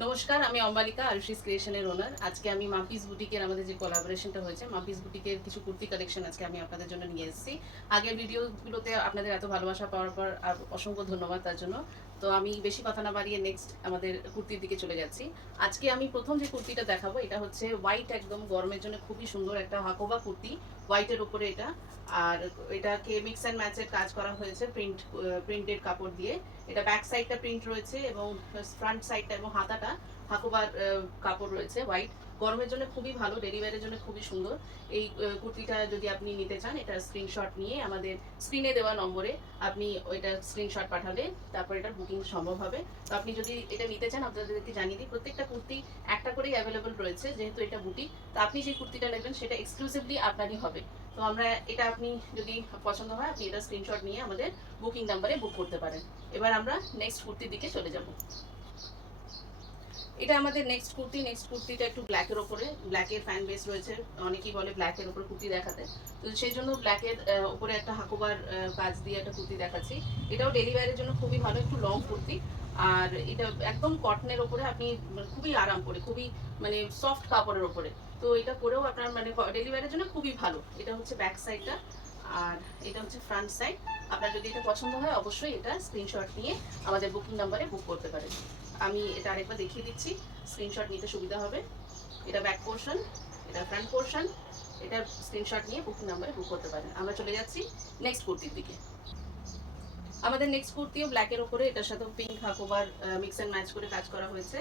নমস্কার, আমি অম্বালিকা, আরুষিস ক্রিয়েশনের ওনার। আজকে আমি মাম্পিস বুটিকের আমাদের যে কোলাবোরেশনটা হয়েছে, মাম্পিস বুটিকের কিছু কুর্তি কালেকশন আজকে আমি আপনাদের জন্য নিয়ে এসেছি। আগের ভিডিওগুলোতে আপনাদের এত ভালোবাসা পাওয়ার পর অসংখ্য ধন্যবাদ তার জন্য। তো আমি বেশি কথা না বাড়িয়ে নেক্সট আমাদের কুর্তির দিকে চলে যাচ্ছি। আজকে আমি প্রথম যে কুর্তিটা দেখাবো এটা হচ্ছে হোয়াইট, একদম গরমের জন্য খুবই সুন্দর একটা হাকোবা কুর্তি, হোয়াইটের উপরে এটা। আর এটাকে মিক্স অ্যান্ড ম্যাচের কাজ করা হয়েছে প্রিন্টেড কাপড় দিয়ে। এটা ব্যাক সাইডটা প্রিন্ট রয়েছে এবং ফ্রন্ট সাইডটা এবং হাতাটা হাকোবার কাপড় রয়েছে হোয়াইট। গরমের জন্য খুবই ভালো, ডেলিভারির জন্য খুবই সুন্দর। এই কুর্তিটা যদি আপনি নিতে চান, এটা স্ক্রিনশট নিয়ে আমাদের স্ক্রিনে দেওয়া নম্বরে আপনি ওইটা স্ক্রিনশট পাঠালে তারপর এটার বুকিং সম্ভব হবে। তো আপনি যদি এটা নিতে চান, আপনাদেরকে জানিয়ে দিই প্রত্যেকটা কুর্তি একটা করেই অ্যাভেলেবল রয়েছে, যেহেতু এটা বুটিক। তো আপনি যে কুর্তিটা নেবেন সেটা এক্সক্লুসিভলি আপনারই হবে। তো আমরা এটা, আপনি যদি পছন্দ হয় আপনি এটা স্ক্রিনশট নিয়ে আমাদের বুকিং নাম্বারে বুক করতে পারেন। এবার আমরা নেক্সট কুর্তির দিকে চলে যাব। এটা আমাদের নেক্সট কুর্তিটা একটু ব্ল্যাকের ওপরে, ব্ল্যাকের ফ্যান বেস রয়েছে। অনেকেই বলে ব্ল্যাকের ওপরে কুর্তি দেখাতে, তো সেই জন্য ব্ল্যাকের ওপরে একটা হাকোবার কাজ দিয়ে একটা কুর্তি দেখাচ্ছি। এটাও ডেলিভারির জন্য খুবই ভালো, একটু লং কুর্তি। আর এটা একদম কটনের ওপরে, আপনি খুবই আরাম করে, খুবই মানে সফট কাপড়ের ওপরে। তো এটা পরেও আপনার মানে ডেলিভারির জন্য খুবই ভালো। এটা হচ্ছে ব্যাক সাইডটা, আর এটা হচ্ছে ফ্রন্ট সাইড। আপনার যদি এটা পছন্দ হয় অবশ্যই এটা স্ক্রিনশট নিয়ে আমাদের বুকিং নাম্বারে বুক করতে পারেন। আমি এটা আরেকবার দেখিয়ে দিচ্ছি, স্ক্রিনশট নিতে সুবিধা হবে। এটা ব্যাক পোর্শন, এটা ফ্রন্ট পোর্শন। এটা স্ক্রিনশট নিয়ে বুকিং নাম্বারে বুক করতে পারেন। আমরা চলে যাচ্ছি নেক্সট কুর্তির দিকে। আমাদের নেক্সট কুর্তিও ব্ল্যাকের উপরে, এটার সাথে পিঙ্ক হাকোবার মিক্স অ্যান্ড ম্যাচ করে কাজ করা হয়েছে।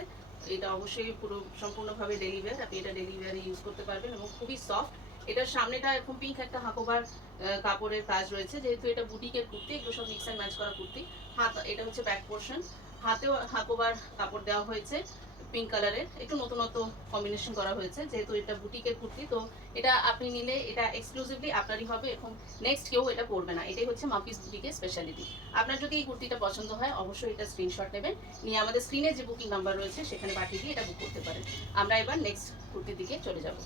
এটা অবশ্যই পুরো সম্পূর্ণভাবে ডেলিভার, আপনি এটা ডেলিভারি ইউজ করতে পারবেন এবং খুবই সফট। এটার সামনেটা এরকম পিঙ্ক একটা হাকোবার কাপড়ের কাজ রয়েছে, যেহেতু এটা বুটিকের কুর্তি, এগুলো সব মিক্স অ্যান্ড ম্যাচ করা কুর্তি। হাত, এটা হচ্ছে ব্যাক পোর্শন, হাতেও হাকোবার কাপড় দেওয়া হয়েছে পিঙ্ক কালারের, একটু নতুনত্ব কম্বিনেশন করা হয়েছে, যেহেতু এটা বুটিকের কুর্তি। তো এটা আপনি নিলে এটা এক্সক্লুসিভলি আপনারই হবে, এরকম নেক্সট কেউ এটা পরবে না। এটাই হচ্ছে মাম্পিস বুটিকের স্পেশালিটি। আপনার যদি এই কুর্তিটা পছন্দ হয় অবশ্যই এটা স্ক্রিনশট নেবেন, নিয়ে আমাদের স্ক্রিনে যে বুকিং নাম্বার রয়েছে সেখানে পাঠিয়ে দিয়ে এটা বুক করতে পারেন। আমরা এবার নেক্সট কুর্তির দিকে চলে যাব।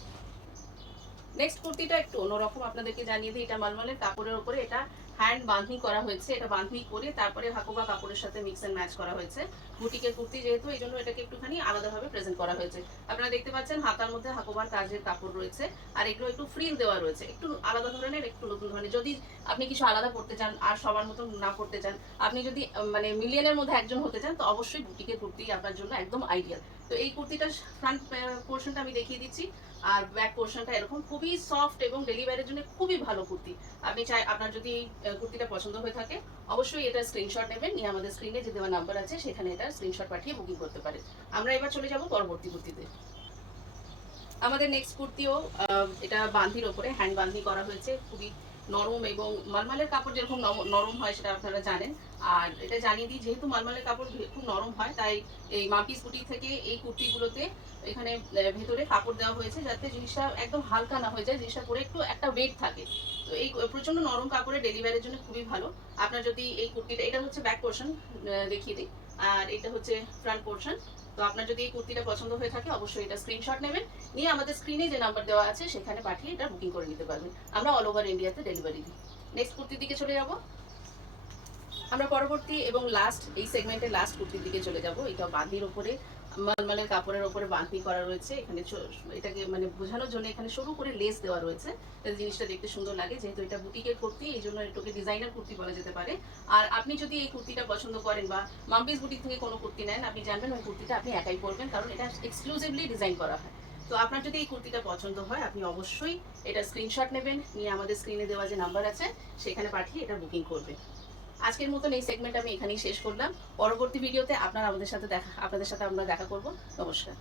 নেক্সট কুর্তিটা একটু অন্যরকম, আপনাদেরকে জানিয়ে দিই। এটা মালমলের কাপড়ের উপরে, এটা হ্যান্ড বাঁধনি করা হয়েছে। এটা বাঁধনি করে তারপরে হাকোবা কাপড়ের সাথে মিক্স অ্যান্ড ম্যাচ করা হয়েছে। বুটিকের কুর্তি যেহেতু, এই জন্য এটাকে একটুখানি আলাদাভাবে প্রেজেন্ট করা হয়েছে। আপনারা দেখতে পাচ্ছেন হাতার মধ্যে হাকোবার কাজের কাপড় রয়েছে, আর এগুলো একটু ফ্রিল দেওয়া রয়েছে, একটু আলাদা ধরনের, একটু নতুন ধরনের। যদি আপনি কিছু আলাদা করতে চান আর সবার মতন না করতে চান, আপনি যদি মানে মিলিয়নের মধ্যে একজন হতে চান, তো অবশ্যই বুটিকের কুর্তি আপনার জন্য একদম আইডিয়াল। তো এই কুর্তিটার ফ্রন্ট পোর্শনটা আমি দেখিয়ে দিচ্ছি, আর ব্যাক পোর্শনটা এরকম, খুবই সফট এবং ডেলিভারির জন্য খুবই ভালো কুর্তি। আপনি চাই, আপনার যদি এই কুর্তিটা পছন্দ হয়ে থাকে অবশ্যই এটা স্ক্রিনশট নেবেন, নিয়ে আমাদের স্ক্রিনে যে দেওয়া নাম্বার আছে সেখানে এটা স্ক্রিনশট পাঠিয়ে বুকিং করতে পারেন। আমরা এবার চলে যাব পরবর্তী কুর্তিতে। আমাদের নেক্সট কুর্তিও এটা বাঁধির ওপরে হ্যান্ড বাঁধনি করা হয়েছে, খুবই নরম এবং মালমালের কাপড় যেরকম নরম হয় সেটা আপনারা জানেন। আর এটা জানিয়ে দিই, যেহেতু মালমালের কাপড় খুব নরম হয়, তাই এই মাম্পিস বুটিক থেকে এই কুর্তিগুলোতে এখানে ভেতরে কাপড় দেওয়া হয়েছে, যাতে জিনিসটা একদম হালকা না হয়ে যায়, জিনিসটা পরে একটু একটা ওয়েট থাকে। তো এই প্রচন্ড নরম কাপড়ের ডেলিভারির জন্য খুবই ভালো। আপনার যদি এই কুর্তিটা, এটা হচ্ছে ব্যাক পোর্শন দেখিয়ে দিই, আর এটা হচ্ছে ফ্রন্ট পোর্শন। তো আপনার যদি এই কুর্তিটা পছন্দ হয়ে থাকে অবশ্যই এটা স্ক্রিনশট নেবেন, নিয়ে আমাদের স্ক্রিনে যে নাম্বার দেওয়া আছে সেখানে পাঠিয়ে এটা বুকিং করে নিতে পারবেন। আমরা অল ওভার ইন্ডিয়াতে ডেলিভারি দিই। নেক্সট কুর্তির দিকে চলে যাব। আমরা পরবর্তী এবং লাস্ট, এই সেগমেন্টের লাস্ট কুর্তির দিকে চলে যাব। এটা বাঁধির উপরে, মালমালের কাপড়ের উপরে বাঁধনি করা রয়েছে। এখানে এটাকে মানে বোঝানোর জন্য এখানে সরু করে লেস দেওয়া রয়েছে, যাতে জিনিসটা দেখতে সুন্দর লাগে। যেহেতু এটা বুটিকের কুর্তি, এই জন্য এটাকে ডিজাইনার কুর্তি বলা যেতে পারে। আর আপনি যদি এই কুর্তিটা পছন্দ করেন বা মাম্পিস বুটিক থেকে কোনো কুর্তি নেন, আপনি জানবেন ওই কুর্তিটা আপনি একাই পরবেন, কারণ এটা এক্সক্লুসিভলি ডিজাইন করা হয়। তো আপনার যদি এই কুর্তিটা পছন্দ হয় আপনি অবশ্যই এটা স্ক্রিনশট নেবেন, নিয়ে আমাদের স্ক্রিনে দেওয়া যে নাম্বার আছে সেখানে পাঠিয়ে এটা বুকিং করবেন। আজকের মতন এই সেগমেন্ট আমি এখানেই শেষ করলাম। পরবর্তী ভিডিওতে আপনাদের সাথে আমরা দেখা করব। নমস্কার।